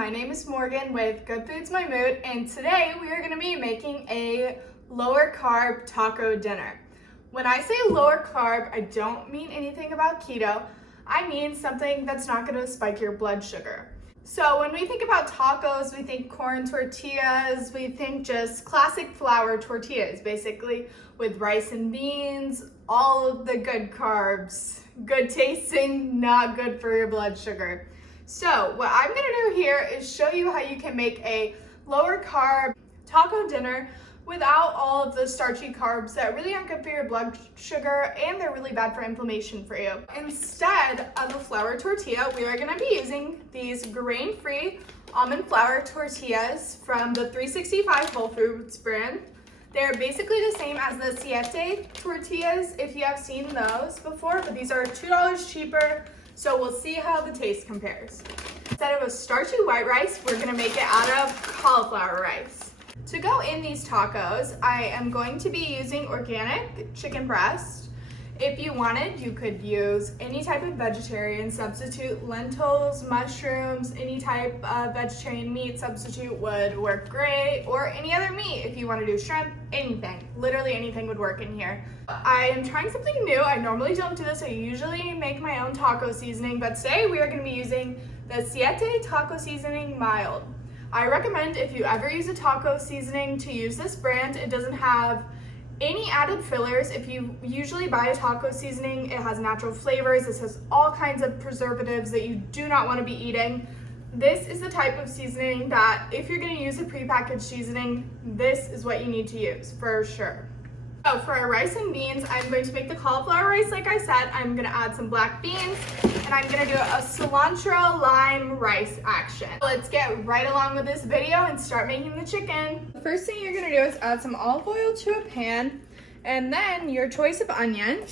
my name is Morgan with Good Foods My Mood, and today we are going to be making a lower carb taco dinner. When I say lower carb, I don't mean anything about keto. I mean something that's not going to spike your blood sugar. So when we think about tacos, we think corn tortillas, we think just classic flour tortillas, basically with rice and beans, all of the good carbs, good tasting, not good for your blood sugar. So what I'm gonna do here is show you how you can make a lower carb taco dinner without all of the starchy carbs that really aren't good for your blood sugar and they're really bad for inflammation for you. Instead of a flour tortilla, we are gonna be using these grain-free almond flour tortillas from the 365 Whole Foods brand. They're basically the same as the Siete tortillas if you have seen those before, but these are $2 cheaper. So we'll see how the taste compares. Instead of a starchy white rice, we're gonna make it out of cauliflower rice. To go in these tacos, I am going to be using organic chicken breast. If you wanted, you could use any type of vegetarian substitute. Lentils, mushrooms, any type of vegetarian meat substitute would work great, or any other meat. If you want to do shrimp, anything, literally anything would work in here. I am trying something new. I normally don't do this. I usually make my own taco seasoning, but today we are going to be using the Siete taco seasoning mild. I recommend if you ever use a taco seasoning to use this brand. It doesn't have any added fillers. If you usually buy a taco seasoning, it has natural flavors. This has all kinds of preservatives that you do not want to be eating. This is the type of seasoning that if you're going to use a prepackaged seasoning, this is what you need to use for sure. So for our rice and beans, I'm going to make the cauliflower rice like I said. I'm going to add some black beans and I'm going to do a cilantro lime rice action. Let's get right along with this video and start making the chicken. The first thing you're going to do is add some olive oil to a pan and then your choice of onion.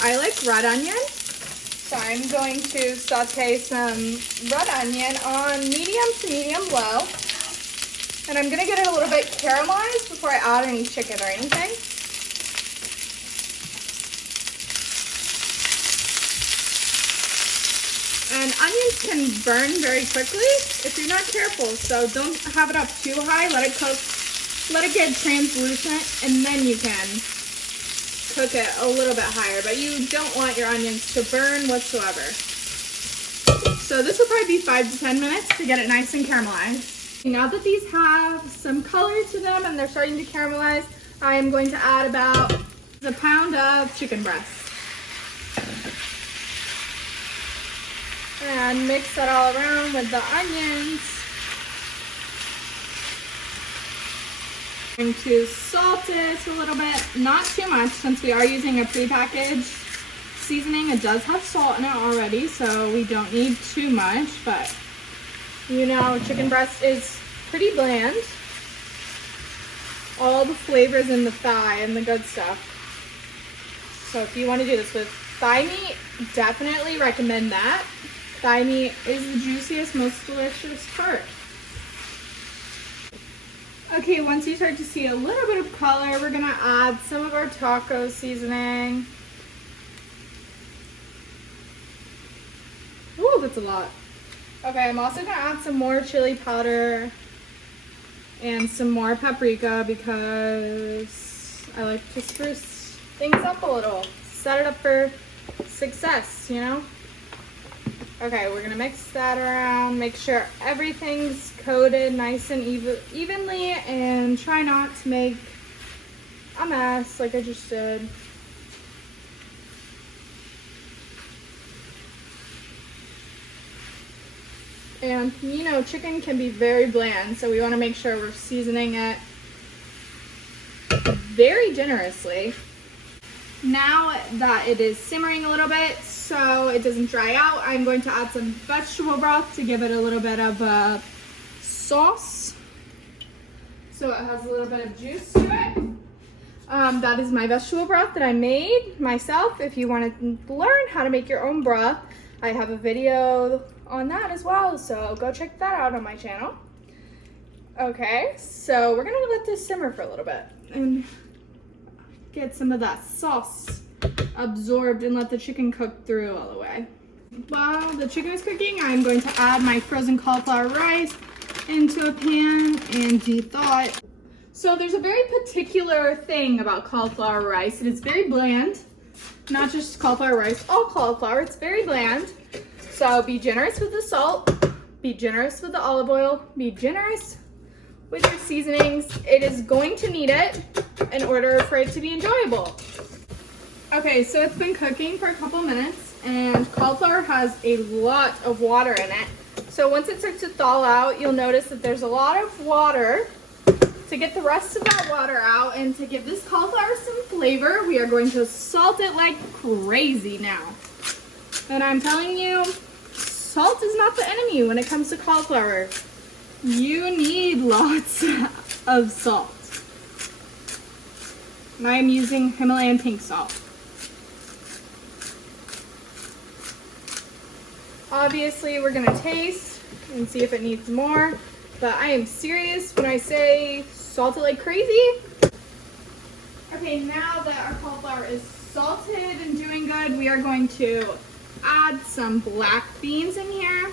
I like red onion, so I'm going to saute some red onion on medium to medium low. And I'm going to get it a little bit caramelized before I add any chicken or anything. And onions can burn very quickly if you're not careful, so don't have it up too high. Let it cook, let it get translucent, and then you can cook it a little bit higher, but you don't want your onions to burn whatsoever. So this will probably be 5 to 10 minutes to get it nice and caramelized. Now that these have some color to them and they're starting to caramelize, I am going to add about a pound of chicken breast. And mix that all around with the onions. I'm going to salt it a little bit, not too much since we are using a prepackaged seasoning. It does have salt in it already, so we don't need too much, but you know, chicken breast is pretty bland. All the flavors in the thigh and the good stuff. So if you want to do this with thigh meat, definitely recommend that. Thigh meat is the juiciest, most delicious part. Okay, once you start to see a little bit of color, we're gonna add some of our taco seasoning. Ooh, that's a lot. Okay, I'm also gonna add some more chili powder and some more paprika because I like to spruce things up a little. Set it up for success, you know? Okay, we're gonna mix that around, make sure everything's coated nice and evenly, and try not to make a mess like I just did. And you know, chicken can be very bland, so we wanna make sure we're seasoning it very generously. Now that it is simmering a little bit, so it doesn't dry out, I'm going to add some vegetable broth to give it a little bit of a sauce. So it has a little bit of juice to it. That is my vegetable broth that I made myself. If you want to learn how to make your own broth, I have a video on that as well, so go check that out on my channel. Okay, so we're gonna let this simmer for a little bit and get some of that sauce absorbed and let the chicken cook through all the way. While the chicken is cooking, I'm going to add my frozen cauliflower rice into a pan and de-thaw it. So there's a very particular thing about cauliflower rice. It is very bland. Not just cauliflower rice, all cauliflower, it's very bland. So be generous with the salt, be generous with the olive oil, be generous with your seasonings. It is going to need it in order for it to be enjoyable. Okay, so it's been cooking for a couple minutes and cauliflower has a lot of water in it. So once it starts to thaw out, you'll notice that there's a lot of water. To get the rest of that water out and to give this cauliflower some flavor, we are going to salt it like crazy now. And I'm telling you, salt is not the enemy when it comes to cauliflower. You need lots of salt. And I'm using Himalayan pink salt. Obviously, we're gonna taste and see if it needs more, but I am serious when I say salt it like crazy. Okay, now that our cauliflower is salted and doing good, we are going to add some black beans in here.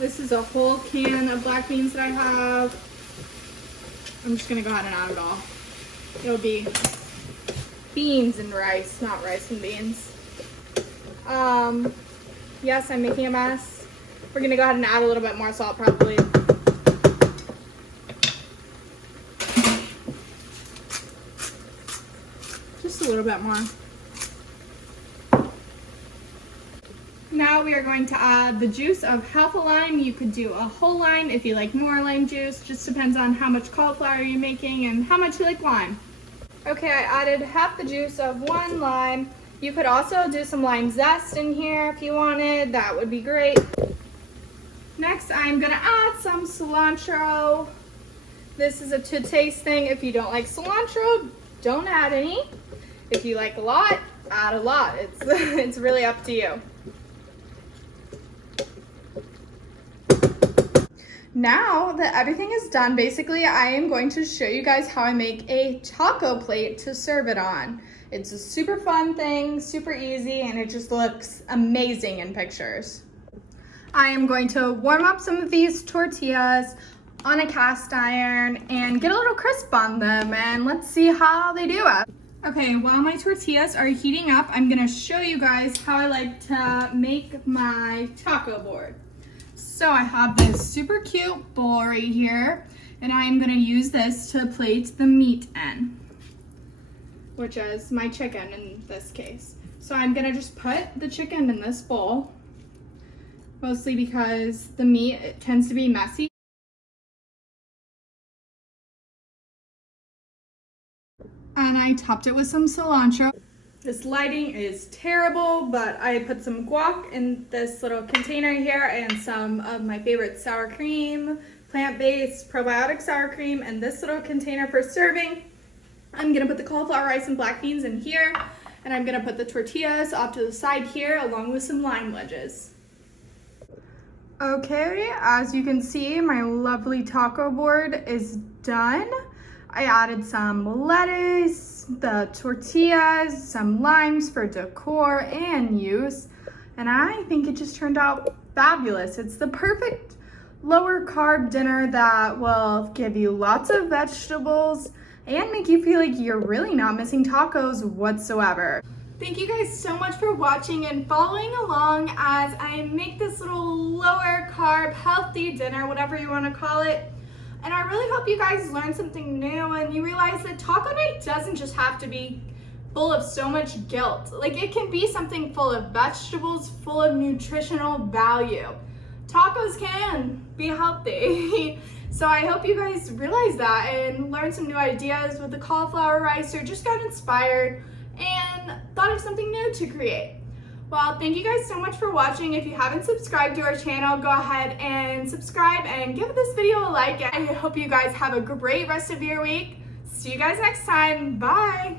This is a whole can of black beans that I have. I'm just gonna go ahead and add it all. It'll be beans and rice, not rice and beans. Yes, I'm making a mess. We're gonna go ahead and add a little bit more salt probably. Just a little bit more. Now we are going to add the juice of half a lime. You could do a whole lime if you like more lime juice. Just depends on how much cauliflower you're making and how much you like lime. Okay, I added half the juice of one lime. You could also do some lime zest in here if you wanted. That would be great. Next, I'm gonna add some cilantro. This is a to taste thing. If you don't like cilantro, don't add any. If you like a lot, add a lot. It's really up to you. Now that everything is done, basically I am going to show you guys how I make a taco plate to serve it on. It's a super fun thing, super easy, and it just looks amazing in pictures. I am going to warm up some of these tortillas on a cast iron and get a little crisp on them, and let's see how they do it. Okay, while my tortillas are heating up, I'm gonna show you guys how I like to make my taco board. So I have this super cute bowl right here, and I am gonna use this to plate the meat in, which is my chicken in this case. So I'm gonna just put the chicken in this bowl, mostly because the meat, it tends to be messy. And I topped it with some cilantro. This lighting is terrible, but I put some guac in this little container here and some of my favorite sour cream, plant-based probiotic sour cream, and this little container for serving. I'm gonna put the cauliflower rice and black beans in here, and I'm gonna put the tortillas off to the side here along with some lime wedges. Okay, as you can see, my lovely taco board is done. I added some lettuce, the tortillas, some limes for decor and use, and I think it just turned out fabulous. It's the perfect lower carb dinner that will give you lots of vegetables and make you feel like you're really not missing tacos whatsoever. Thank you guys so much for watching and following along as I make this little lower carb healthy dinner, whatever you want to call it. And I really hope you guys learned something new and you realize that taco night doesn't just have to be full of so much guilt. Like, it can be something full of vegetables, full of nutritional value. Tacos can be healthy. So I hope you guys realize that and learned some new ideas with the cauliflower rice, or just got inspired and thought of something new to create. Well, thank you guys so much for watching. If you haven't subscribed to our channel, go ahead and subscribe and give this video a like. I hope you guys have a great rest of your week. See you guys next time. Bye.